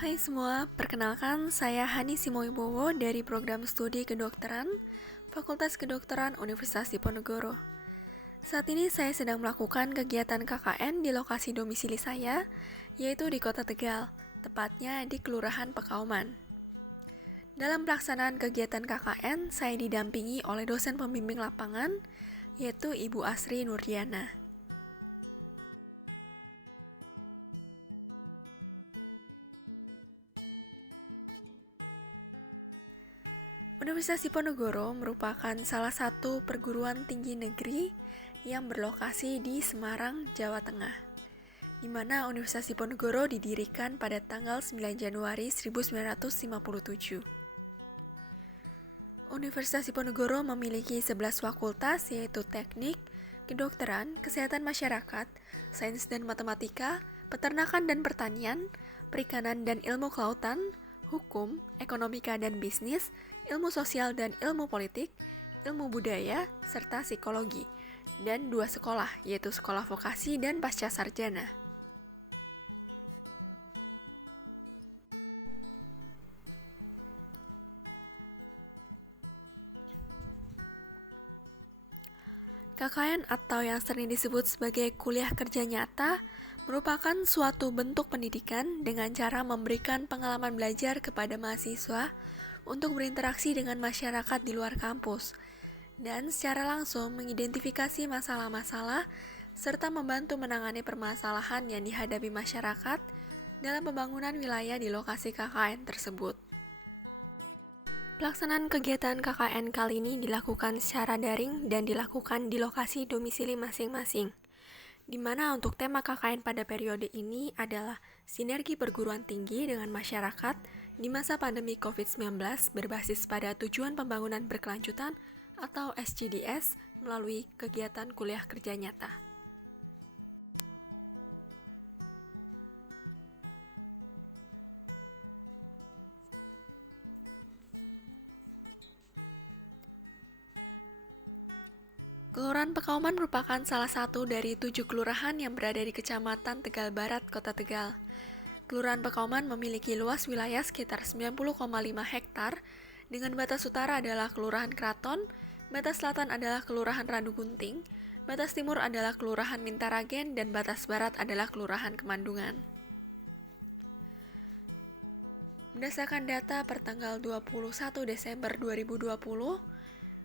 Hai semua, perkenalkan saya Hani Simowibowo dari program studi kedokteran Fakultas Kedokteran Universitas Diponegoro. Saat ini saya sedang melakukan kegiatan KKN di lokasi domisili saya, yaitu di Kota Tegal, tepatnya di Kelurahan Pekauman. Dalam pelaksanaan kegiatan KKN, saya didampingi oleh dosen pembimbing lapangan, yaitu Ibu Asri Nurdiana. Universitas Diponegoro merupakan salah satu perguruan tinggi negeri yang berlokasi di Semarang, Jawa Tengah, di mana Universitas Diponegoro didirikan pada tanggal 9 Januari 1957. Universitas Diponegoro memiliki 11 fakultas, yaitu teknik, kedokteran, kesehatan masyarakat, sains dan matematika, peternakan dan pertanian, perikanan dan ilmu kelautan, hukum, ekonomika dan bisnis, ilmu sosial dan ilmu politik, ilmu budaya, serta psikologi, dan 2 sekolah, yaitu sekolah vokasi dan pasca sarjana. KKN atau yang sering disebut sebagai kuliah kerja nyata merupakan suatu bentuk pendidikan dengan cara memberikan pengalaman belajar kepada mahasiswa untuk berinteraksi dengan masyarakat di luar kampus dan secara langsung mengidentifikasi masalah-masalah serta membantu menangani permasalahan yang dihadapi masyarakat dalam pembangunan wilayah di lokasi KKN tersebut. Pelaksanaan kegiatan KKN kali ini dilakukan secara daring dan dilakukan di lokasi domisili masing-masing, di mana untuk tema KKN pada periode ini adalah sinergi perguruan tinggi dengan masyarakat di masa pandemi COVID-19 berbasis pada tujuan pembangunan berkelanjutan atau SGDS melalui kegiatan kuliah kerja nyata. Kelurahan Pekauman merupakan salah satu dari 7 kelurahan yang berada di Kecamatan Tegal Barat, Kota Tegal. Kelurahan Pekauman memiliki luas wilayah sekitar 90,5 hektar, dengan batas utara adalah Kelurahan Kraton, batas selatan adalah Kelurahan Randu Gunting, batas timur adalah Kelurahan Mintaragen, dan batas barat adalah Kelurahan Kemandungan. Berdasarkan data per tanggal 21 Desember 2020,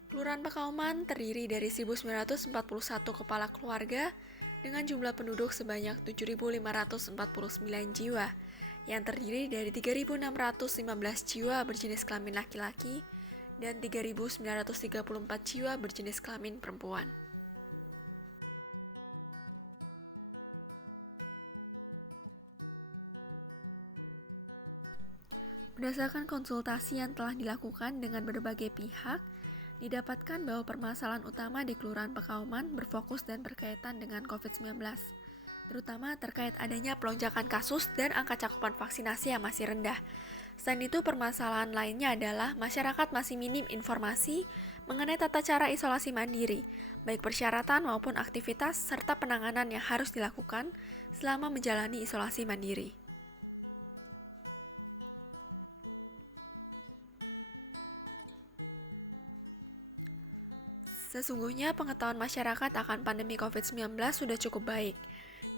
Kelurahan Pekauman terdiri dari 1.941 kepala keluarga dengan jumlah penduduk sebanyak 7.549 jiwa, yang terdiri dari 3.615 jiwa berjenis kelamin laki-laki dan 3.934 jiwa berjenis kelamin perempuan. Berdasarkan konsultasi yang telah dilakukan dengan berbagai pihak, didapatkan bahwa permasalahan utama di Kelurahan Pekauman berfokus dan berkaitan dengan COVID-19, terutama terkait adanya pelonjakan kasus dan angka cakupan vaksinasi yang masih rendah. Selain itu, permasalahan lainnya adalah masyarakat masih minim informasi mengenai tata cara isolasi mandiri, baik persyaratan maupun aktivitas serta penanganan yang harus dilakukan selama menjalani isolasi mandiri. Sesungguhnya pengetahuan masyarakat akan pandemi COVID-19 sudah cukup baik,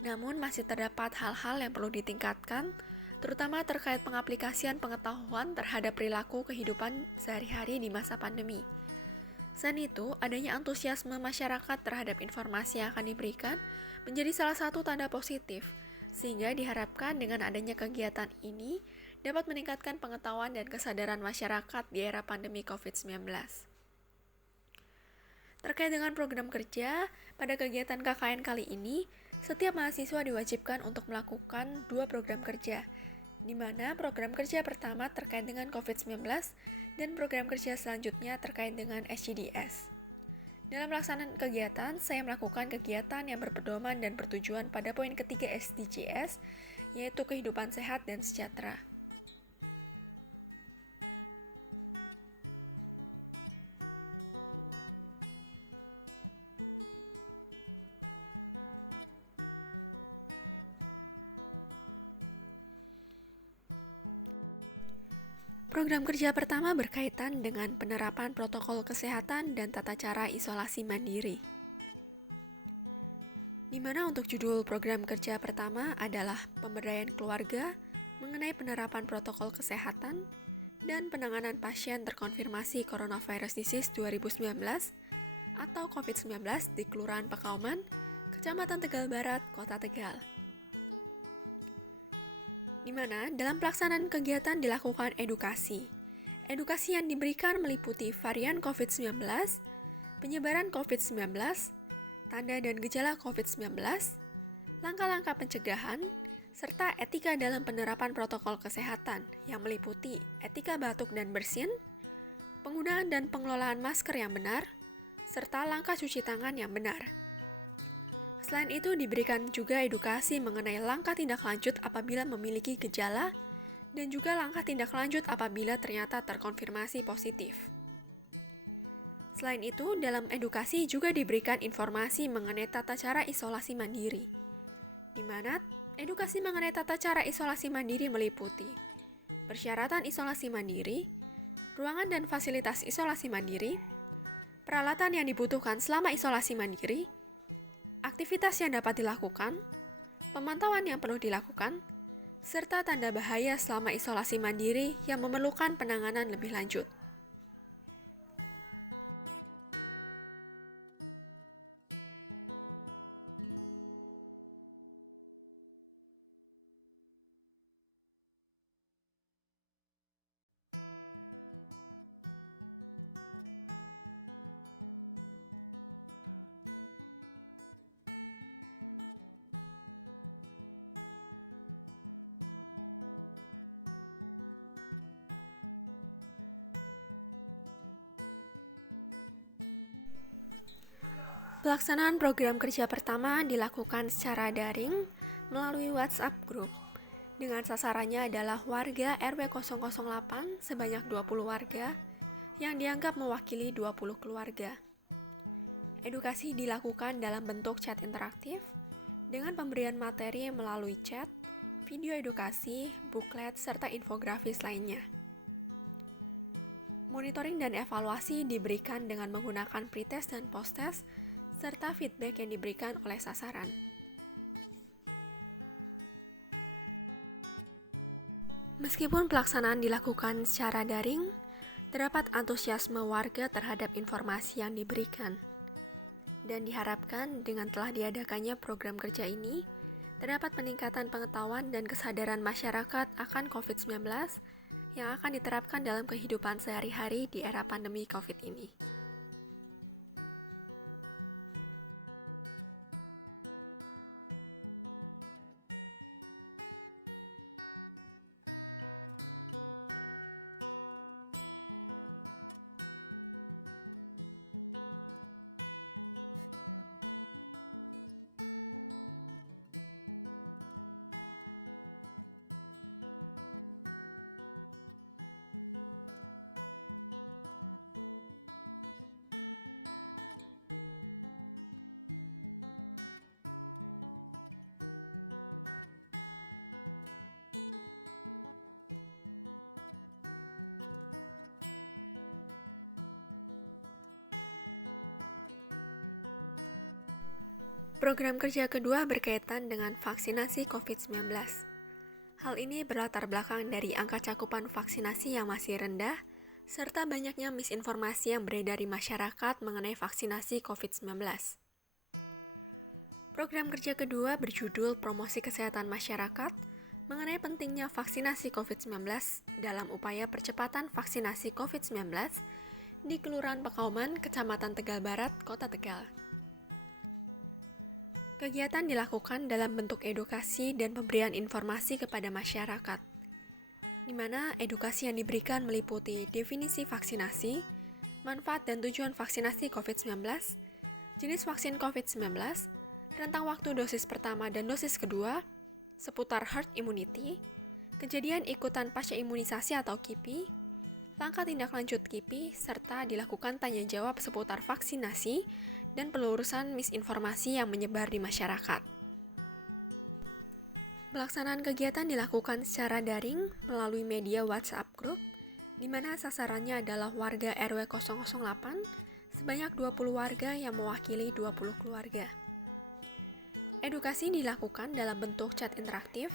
namun masih terdapat hal-hal yang perlu ditingkatkan, terutama terkait pengaplikasian pengetahuan terhadap perilaku kehidupan sehari-hari di masa pandemi. Selain itu, adanya antusiasme masyarakat terhadap informasi yang akan diberikan menjadi salah satu tanda positif, sehingga diharapkan dengan adanya kegiatan ini dapat meningkatkan pengetahuan dan kesadaran masyarakat di era pandemi COVID-19. Terkait dengan program kerja, pada kegiatan KKN kali ini, setiap mahasiswa diwajibkan untuk melakukan 2 program kerja, di mana program kerja pertama terkait dengan COVID-19 dan program kerja selanjutnya terkait dengan SGDS. Dalam pelaksanaan kegiatan, saya melakukan kegiatan yang berpedoman dan bertujuan pada poin ketiga SDGs, yaitu kehidupan sehat dan sejahtera. Program kerja pertama berkaitan dengan penerapan protokol kesehatan dan tata cara isolasi mandiri. Di mana untuk judul program kerja pertama adalah pemberdayaan keluarga mengenai penerapan protokol kesehatan dan penanganan pasien terkonfirmasi Coronavirus Disease 2019 atau COVID-19 di Kelurahan Pekauman, Kecamatan Tegal Barat, Kota Tegal. Di mana dalam pelaksanaan kegiatan dilakukan edukasi. Edukasi yang diberikan meliputi varian COVID-19, penyebaran COVID-19, tanda dan gejala COVID-19, langkah-langkah pencegahan, serta etika dalam penerapan protokol kesehatan yang meliputi etika batuk dan bersin, penggunaan dan pengelolaan masker yang benar, serta langkah cuci tangan yang benar. Selain itu, diberikan juga edukasi mengenai langkah tindak lanjut apabila memiliki gejala dan juga langkah tindak lanjut apabila ternyata terkonfirmasi positif. Selain itu, dalam edukasi juga diberikan informasi mengenai tata cara isolasi mandiri, di mana edukasi mengenai tata cara isolasi mandiri meliputi persyaratan isolasi mandiri, ruangan dan fasilitas isolasi mandiri, peralatan yang dibutuhkan selama isolasi mandiri, aktivitas yang dapat dilakukan, pemantauan yang perlu dilakukan, serta tanda bahaya selama isolasi mandiri yang memerlukan penanganan lebih lanjut. Pelaksanaan program kerja pertama dilakukan secara daring melalui WhatsApp Group dengan sasarannya adalah warga RW 008 sebanyak 20 warga yang dianggap mewakili 20 keluarga. Edukasi dilakukan dalam bentuk chat interaktif dengan pemberian materi melalui chat, video edukasi, buklet, serta infografis lainnya. Monitoring dan evaluasi diberikan dengan menggunakan pretest dan posttest serta feedback yang diberikan oleh sasaran. Meskipun pelaksanaan dilakukan secara daring, terdapat antusiasme warga terhadap informasi yang diberikan. Dan diharapkan dengan telah diadakannya program kerja ini, terdapat peningkatan pengetahuan dan kesadaran masyarakat akan COVID-19 yang akan diterapkan dalam kehidupan sehari-hari di era pandemi COVID ini. Program kerja kedua berkaitan dengan vaksinasi COVID-19. Hal ini berlatar belakang dari angka cakupan vaksinasi yang masih rendah, serta banyaknya misinformasi yang beredar di masyarakat mengenai vaksinasi COVID-19. Program kerja kedua berjudul Promosi Kesehatan Masyarakat mengenai pentingnya vaksinasi COVID-19 dalam upaya percepatan vaksinasi COVID-19 di Kelurahan Pekauman, Kecamatan Tegal Barat, Kota Tegal. Kegiatan dilakukan dalam bentuk edukasi dan pemberian informasi kepada masyarakat, di mana edukasi yang diberikan meliputi definisi vaksinasi, manfaat dan tujuan vaksinasi COVID-19, jenis vaksin COVID-19, rentang waktu dosis pertama dan dosis kedua, seputar herd immunity, kejadian ikutan pasca imunisasi atau KIPI, langkah tindak lanjut KIPI, serta dilakukan tanya jawab seputar vaksinasi dan pelurusan misinformasi yang menyebar di masyarakat. Pelaksanaan kegiatan dilakukan secara daring melalui media WhatsApp Group di mana sasarannya adalah warga RW 008, sebanyak 20 warga yang mewakili 20 keluarga. Edukasi dilakukan dalam bentuk chat interaktif,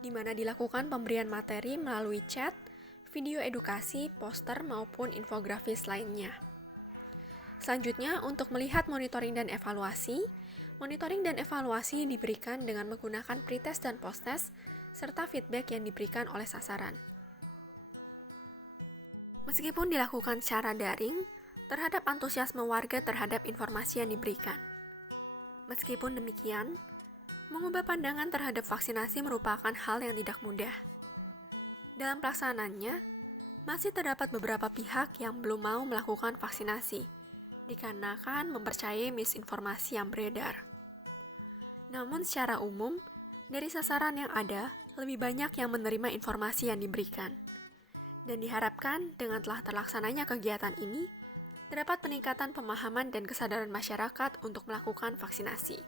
di mana dilakukan pemberian materi melalui chat, video edukasi, poster, maupun infografis lainnya. Selanjutnya, untuk melihat monitoring dan evaluasi diberikan dengan menggunakan pretest dan posttest, serta feedback yang diberikan oleh sasaran. Meskipun dilakukan secara daring, terhadap antusiasme warga terhadap informasi yang diberikan. Meskipun demikian, mengubah pandangan terhadap vaksinasi merupakan hal yang tidak mudah. Dalam pelaksanaannya, masih terdapat beberapa pihak yang belum mau melakukan vaksinasi, dikarenakan mempercayai misinformasi yang beredar. Namun secara umum, dari sasaran yang ada, lebih banyak yang menerima informasi yang diberikan. Dan diharapkan dengan telah terlaksananya kegiatan ini, terdapat peningkatan pemahaman dan kesadaran masyarakat untuk melakukan vaksinasi.